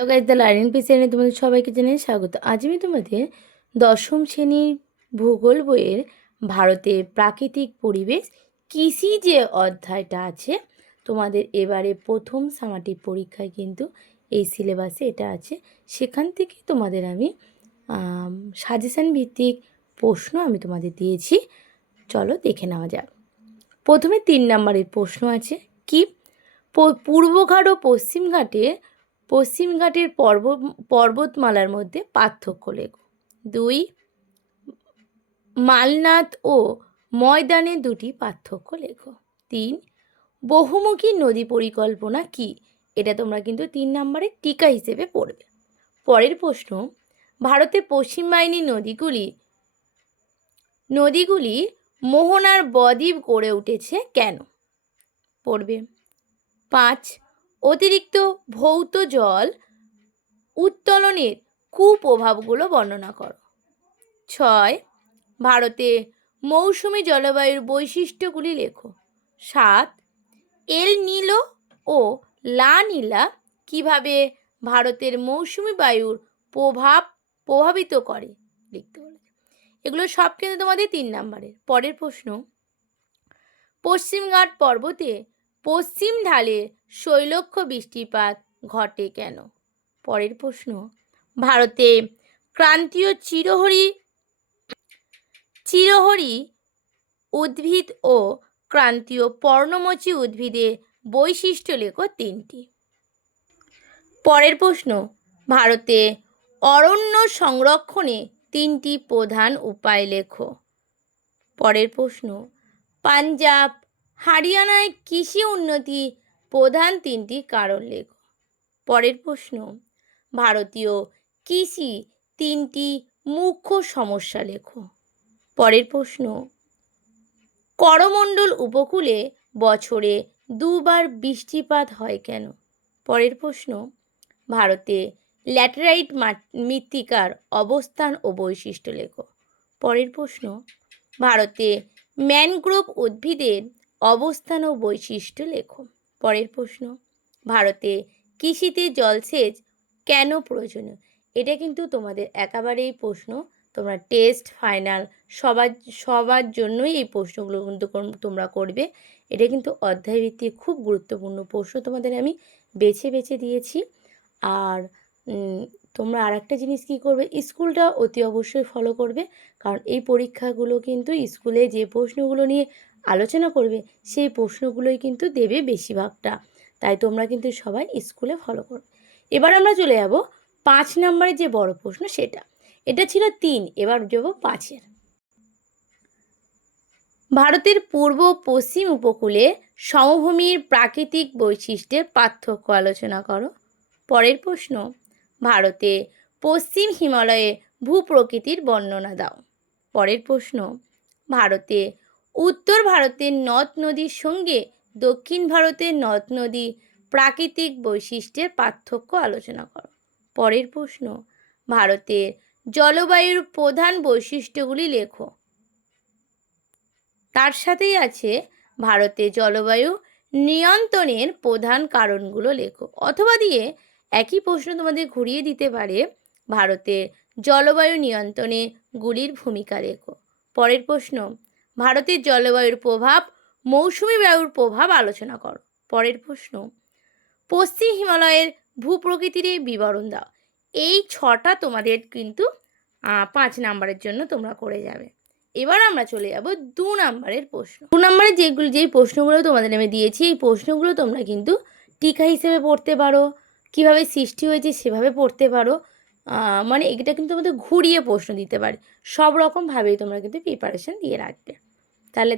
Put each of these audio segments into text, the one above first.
Hello guys, the learning page চ্যানেলে তোমাদের সবাইকে জানাই স্বাগত। আজ আমি তোমাদের দশম শ্রেণীর ভূগোল বইয়ের ভারতের প্রাকৃতিক পরিবেশ কৃষি যে অধ্যায়টা আছে, তোমাদের এবারে প্রথম সামাটিক পরীক্ষায় কিন্তু এই সিলেবাসে এটা আছে। সেখান থেকে তোমাদের আমি সাজেশান ভিত্তিক প্রশ্ন আমি তোমাদের দিয়েছি। চলো দেখে নেওয়া যাক। প্রথমে 3 নম্বরের প্রশ্ন আছে কি, পূর্বঘাট ও পশ্চিমঘাটের পর্বতমালার মধ্যে পার্থক্য লেখো। 2, মালনাদ ও ময়দানে দুটি পার্থক্য লেখো। 3, বহুমুখী নদী পরিকল্পনা কি? এটা তোমরা কিন্তু 3 নম্বরের টিকা হিসেবে পড়বে। পরের প্রশ্ন, ভারতের পশ্চিম বাহিনীর নদীগুলি মোহনার বদ্বীপ গড়ে উঠেছে কেন? পড়বে। 5, অতিরিক্ত ভৌত জল উত্তোলনের কুপ্রভাবগুলো বর্ণনা করো। 6, ভারতে মৌসুমী জলবায়ুর বৈশিষ্ট্যগুলি লেখো। 7, এল নিলো ও লা নিলা কিভাবে ভারতের মৌসুমী বায়ুর প্রভাবিত করে লিখতে বলেছে। এগুলো সব কিন্তু তোমাদের 3 নম্বরের। পরের প্রশ্ন, পশ্চিমঘাট পর্বতে পশ্চিম ঢালে শৈলক্ষ বৃষ্টিপাত ঘটে কেন? পরের প্রশ্ন, ভারতে ক্রান্তীয় চিরহরি উদ্ভিদ ও ক্রান্তীয় পর্ণমোচী উদ্ভিদের বৈশিষ্ট্য লেখো 3টি। পরের প্রশ্ন, ভারতে অরণ্য সংরক্ষণে 3টি প্রধান উপায় লেখো। পরের প্রশ্ন, পাঞ্জাব হরিয়ানায় কৃষি উন্নতি প্রধান 3টি কারণ লেখো। পরের প্রশ্ন, ভারতীয় কৃষি 3টি মুখ্য সমস্যা লেখো। পরের প্রশ্ন, করমণ্ডল উপকূলে বছরে 2 বার বৃষ্টিপাত হয় কেন? পরের প্রশ্ন, ভারতে ল্যাটেরাইট মৃত্তিকার অবস্থান ও বৈশিষ্ট্য লেখো। পরের প্রশ্ন, ভারতে ম্যানগ্রোভ উদ্ভিদের অবস্থান ও বৈশিষ্ট্য লেখো। পরের প্রশ্ন, ভারতে কৃষিতে জলসেচ কেন প্রয়োজনীয়? এটা কিন্তু তোমাদের একেবারেই প্রশ্ন, তোমরা টেস্ট ফাইনাল সবার জন্যই এই প্রশ্নগুলো কিন্তু তোমরা করবে। এটা কিন্তু অধ্যায়ভিত্তিক খুব গুরুত্বপূর্ণ প্রশ্ন তোমাদের আমি বেছে বেছে দিয়েছি। আর তোমরা আর একটা জিনিস কী করবে, স্কুলটা অতি অবশ্যই ফলো করবে, কারণ এই পরীক্ষাগুলো কিন্তু স্কুলে যে প্রশ্নগুলো নিয়ে আলোচনা করবে সেই প্রশ্নগুলোই কিন্তু দেবে বেশিরভাগটা। তাই তোমরা কিন্তু সবাই স্কুলে ফলো করবে। এবার আমরা চলে যাব 5 নম্বরের যে বড় প্রশ্ন সেটা। এটা ছিল 3, এবার যাব 5-এর। ভারতের পূর্ব পশ্চিম উপকূলে সমভূমির প্রাকৃতিক বৈশিষ্ট্যের পার্থক্য আলোচনা করো। পরের প্রশ্ন, ভারতে পশ্চিম হিমালয়ে ভূপ্রকৃতির বর্ণনা দাও। পরের প্রশ্ন, ভারতে উত্তর ভারতের নদ নদীর সঙ্গে দক্ষিণ ভারতের নদ নদী প্রাকৃতিক বৈশিষ্ট্যের পার্থক্য আলোচনা করো। পরের প্রশ্ন, ভারতের জলবায়ুর প্রধান বৈশিষ্ট্যগুলি লেখো। তার সাথেই আছে ভারতে জলবায়ু নিয়ন্ত্রণের প্রধান কারণগুলো লেখো। অথবা দিয়ে একই প্রশ্ন তোমাদের ঘুরিয়ে দিতে পারে, ভারতের জলবায়ু নিয়ন্ত্রণে গুলির ভূমিকা লেখো। পরের প্রশ্ন, ভারতের জলবায়ুর প্রভাব মৌসুমী বায়ুর প্রভাব আলোচনা করো। পরের প্রশ্ন, পশ্চিম হিমালয়ের ভূপ্রকৃতির বিবরণ দাও। এই 6টা তোমাদের কিন্তু 5 নম্বরের জন্য তোমরা করে যাবে। এবার আমরা চলে যাব 2 নম্বরের প্রশ্ন। 2 নম্বরে যেই প্রশ্নগুলো তোমাদের আমি দিয়েছি, এই প্রশ্নগুলো তোমরা কিন্তু টিকা হিসেবে পড়তে পারো, কিভাবে সৃষ্টি হয়েছে সেভাবে পড়তে পারো। মানে এটা কিন্তু তোমাদের ঘুরিয়ে প্রশ্ন দিতে পারে, সব রকমভাবেই তোমরা কিন্তু প্রিপারেশান দিয়ে রাখবে।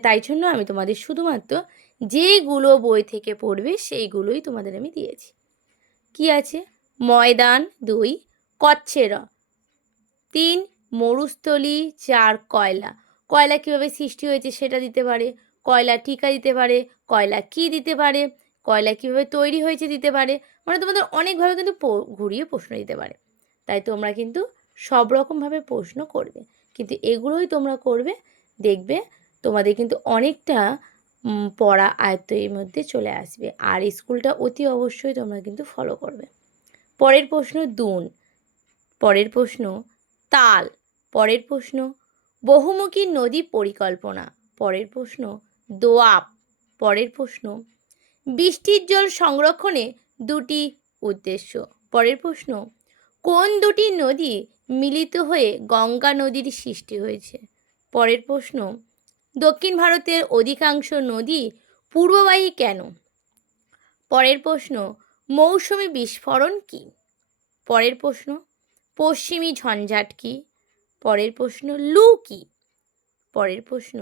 তাই জন্য আমি তোমাদের শুধুমাত্র যেইগুলো বই থেকে পড়বে সেইগুলোই তোমাদের আমি দিয়েছি। কি আছে? ময়দান 2, কচ্ছের 3, মরুস্থলী 4, কয়লা কীভাবে সৃষ্টি হয়েছে সেটা দিতে পারে, কয়লা টিকা দিতে পারে, কয়লা কী দিতে পারে, কয়লা কীভাবে তৈরি হয়েছে দিতে পারে। মানে তোমাদের অনেকভাবে কিন্তু ঘুরিয়ে প্রশ্ন দিতে পারে। তাই তোমরা কিন্তু সব রকমভাবে প্রশ্ন করবে, কিন্তু এগুলোই তোমরা করবে, দেখবে তোমাদের কিন্তু অনেকটা পড়া আয়ত্তের মধ্যে চলে আসবে। আর স্কুলটা অতি অবশ্যই তোমরা কিন্তু ফলো করবে। পরের প্রশ্ন দুন। পরের প্রশ্ন তাল। পরের প্রশ্ন বহুমুখী নদী পরিকল্পনা। পরের প্রশ্ন দোআব। পরের প্রশ্ন বৃষ্টির জল সংরক্ষণে দুটি উদ্দেশ্য। পরের প্রশ্ন কোন দুটি নদী মিলিত হয়ে গঙ্গা নদীর সৃষ্টি হয়েছে? পরের প্রশ্ন দক্ষিণ ভারতের অধিকাংশ নদী পূর্ববাহী কেন? পরের প্রশ্ন মৌসুমী বিস্ফোরণ কী? পরের প্রশ্ন পশ্চিমী ঝঞ্ঝাট কী? পরের প্রশ্ন লু কী? পরের প্রশ্ন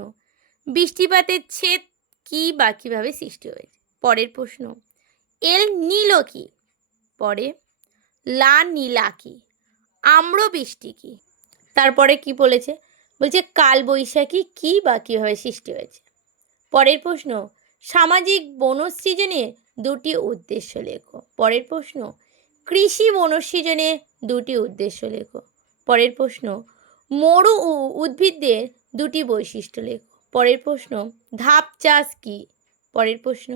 বৃষ্টিপাতের ছেদ কী বা কীভাবে সৃষ্টি হয়েছে? পরের প্রশ্ন এল নীলো কী? পরে লা নীলা কী? আম্রবৃষ্টি কী? তারপরে কি বলেছে? বলছে কালবৈশাখী কী বা কীভাবে সৃষ্টি হয়েছে? পরের প্রশ্ন সামাজিক বনসৃজনে দুটি উদ্দেশ্য লেখো। পরের প্রশ্ন কৃষি বনসৃজনে দুটি উদ্দেশ্য লেখো। পরের প্রশ্ন মরু উদ্ভিদদের দুটি বৈশিষ্ট্য লেখো। পরের প্রশ্ন ধাপ চাষ কী? পরের প্রশ্ন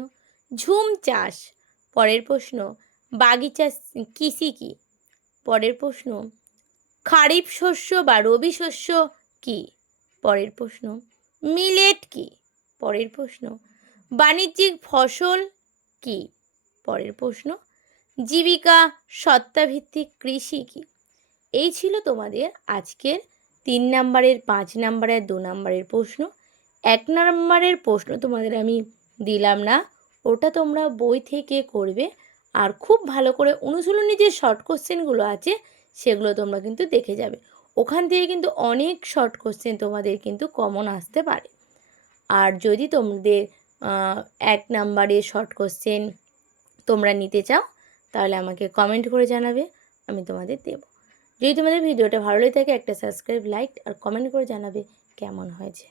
ঝুম চাষ। পরের প্রশ্ন বাগিচা কৃষি কী? পরের প্রশ্ন খারিফ শস্য বা রবি শস্য কী? পরের প্রশ্ন মিলেট কী? পরের প্রশ্ন বাণিজ্যিক ফসল কী? পরের প্রশ্ন জীবিকা সত্তাভিত্তিক কৃষি কী? এই ছিল তোমাদের আজকের 3 নম্বরের, 5 নম্বরের, 2 নম্বরের প্রশ্ন। 1 নম্বরের প্রশ্ন তোমাদের আমি দিলাম না, ওটা তোমরা বই থেকে করবে। আর খুব ভালো করে অনুশীলনী যে শর্ট কোশ্চেনগুলো আছে সেগুলো তোমরা কিন্তু দেখে যাবে। ওখান থেকে কিন্তু অনেক শর্ট কোশ্চেন তোমাদের কিন্তু কমন আসতে পারে। আর যদি তোমাদের 1 নম্বরের শর্ট কোশ্চেন তোমরা নিতে চাও তাহলে আমাকে কমেন্ট করে জানাবে, আমি তোমাদের দেব। যদি তোমাদের ভিডিওটা ভালো লেগে থাকে একটা সাবস্ক্রাইব, লাইক আর কমেন্ট করে জানাবে কেমন হয়েছে।